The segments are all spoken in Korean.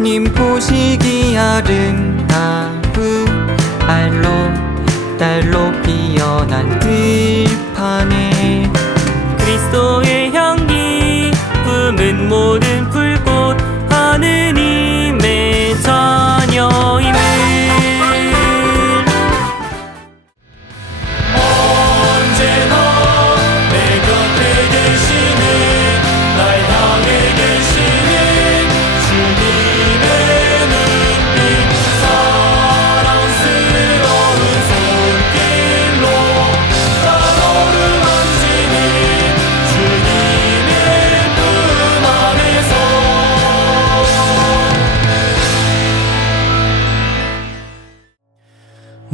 님 보시기 아름다운 알록달록 피어난 그 들판에. 그리스도의 향기 품은 모든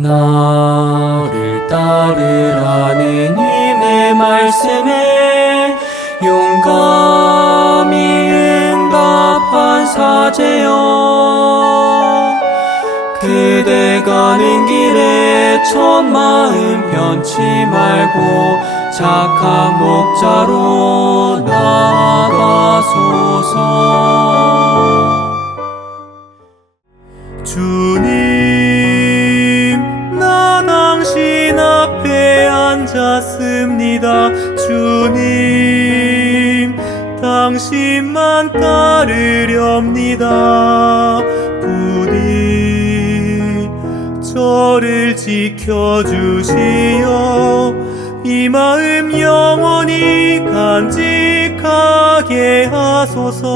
나를 아는 힘의 말씀에 용감히 응답한 사제여. 그대 가는 길에 첫 마음 변치 말고 착한 목자로 나아가소서 만 따르렵니다. 부디 저를 지켜주시어 이 마음 영원히 간직하게 하소서.